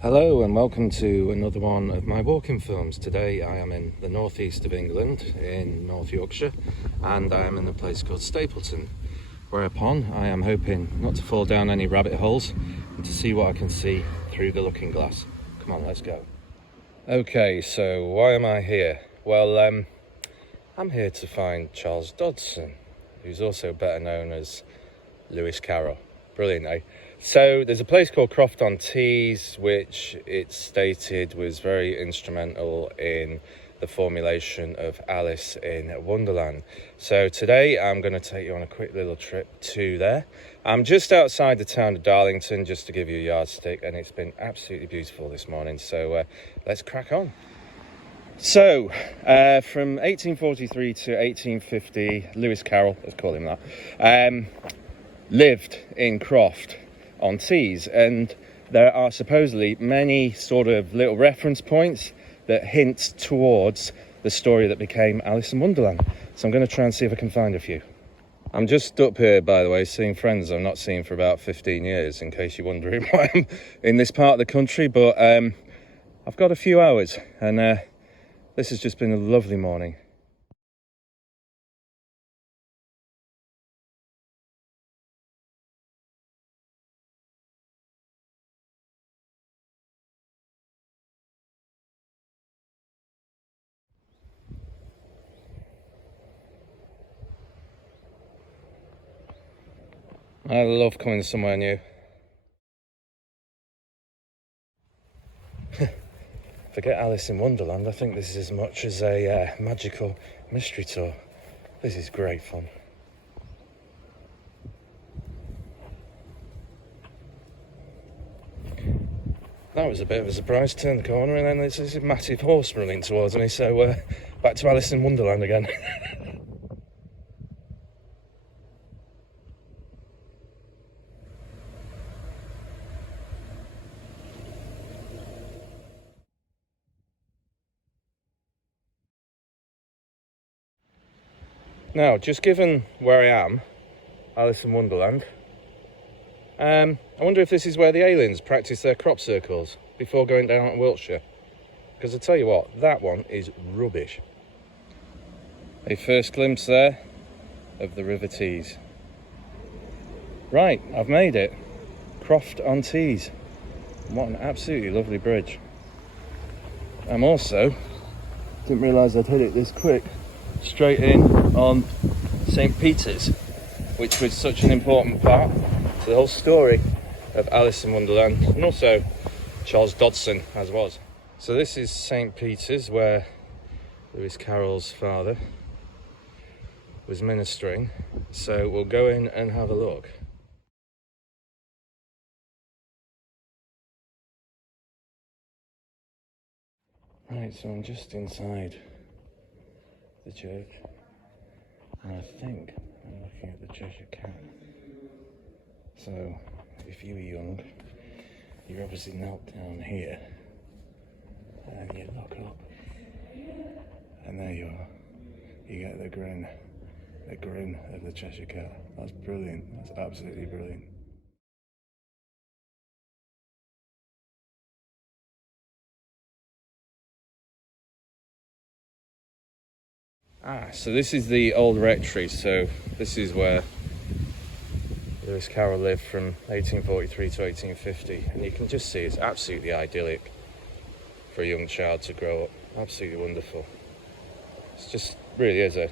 Hello and welcome to another one of my walking films. Today I am in the northeast of England in North Yorkshire and I am in a place called Stapleton, whereupon I am hoping not to fall down any rabbit holes and to see what I can see through the looking glass. Come on, let's go. Okay, so why am I here? Well, I'm here to find Charles Dodson, who's also better known as Lewis Carroll. Brilliant, eh? So there's a place called Croft-on-Tees, which it's stated was very instrumental in the formulation of Alice in Wonderland. So today I'm going to take you on a quick little trip to there. I'm just outside the town of Darlington, just to give you a yardstick, and it's been absolutely beautiful this morning. So let's crack on. So, from 1843 to 1850, Lewis Carroll, let's call him that, lived in Croft-on-Tees, and there are supposedly many sort of little reference points that hint towards the story that became Alice in Wonderland. So I'm going to try and see if I can find a few. I'm just up here, by the way, seeing friends I've not seen for about 15 years, in case you're wondering why I'm in this part of the country, but I've got a few hours, and this has just been a lovely morning. I love coming somewhere new. Forget Alice in Wonderland, I think this is as much as a magical mystery tour. This is great fun. That was a bit of a surprise, turn the corner and then there's this massive horse running towards me, so back to Alice in Wonderland again. Now, just given where I am, Alice in Wonderland, I wonder if this is where the aliens practice their crop circles before going down to Wiltshire. Because I tell you what, that one is rubbish. A first glimpse there of the River Tees. Right, I've made it. Croft-on-Tees. What an absolutely lovely bridge. I'm also, didn't realise I'd hit it this quick, straight in on St. Peter's, which was such an important part to the whole story of Alice in Wonderland, and also Charles Dodson as was. So this is St. Peter's, where Lewis Carroll's father was ministering, so we'll go in and have a look. Right, so I'm just inside the church, and I think I'm looking at the Cheshire Cat. So if you were young, you're obviously knelt down here and you look up and there you are. You get the grin of the Cheshire Cat. That's brilliant. That's absolutely brilliant. So this is the old rectory, so this is where Lewis Carroll lived from 1843 to 1850, and you can just see it's absolutely idyllic for a young child to grow up. Absolutely wonderful. It's just really is a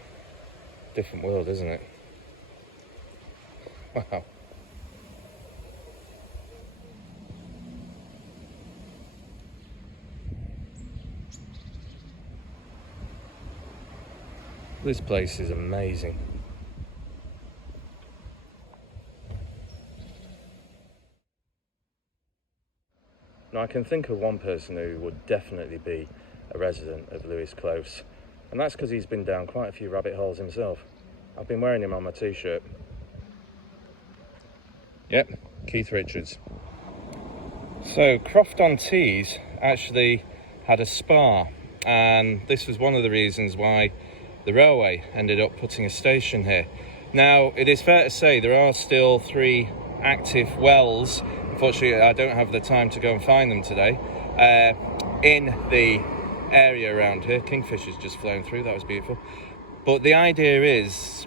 different world, isn't it? Wow. This place is amazing. Now I can think of one person who would definitely be a resident of Lewis Close, and that's because he's been down quite a few rabbit holes himself. I've been wearing him on my t-shirt. Yep, Keith Richards. So Croft-on-Tees actually had a spa, and this was one of the reasons why the railway ended up putting a station here. Now, it is fair to say there are still 3 active wells Unfortunately, I don't have the time to go and find them today. In the area around here, kingfishers just flown through. That was beautiful. But the idea is,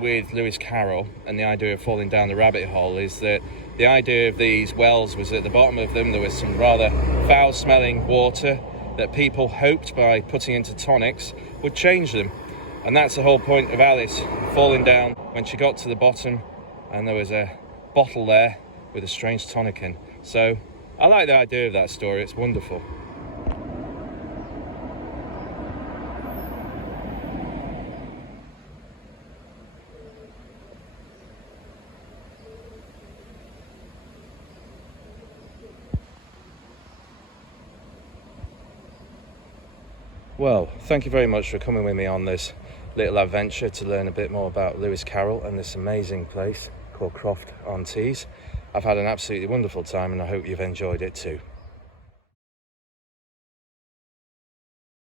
with Lewis Carroll, and the idea of falling down the rabbit hole, is that the idea of these wells was at the bottom of them there was some rather foul-smelling water that people hoped by putting into tonics would change them. And that's the whole point of Alice falling down when she got to the bottom and there was a bottle there with a strange tonic in. So I like the idea of that story. It's wonderful. Well, thank you very much for coming with me on this little adventure to learn a bit more about Lewis Carroll and this amazing place called Croft-on-Tees. I've had an absolutely wonderful time and I hope you've enjoyed it too.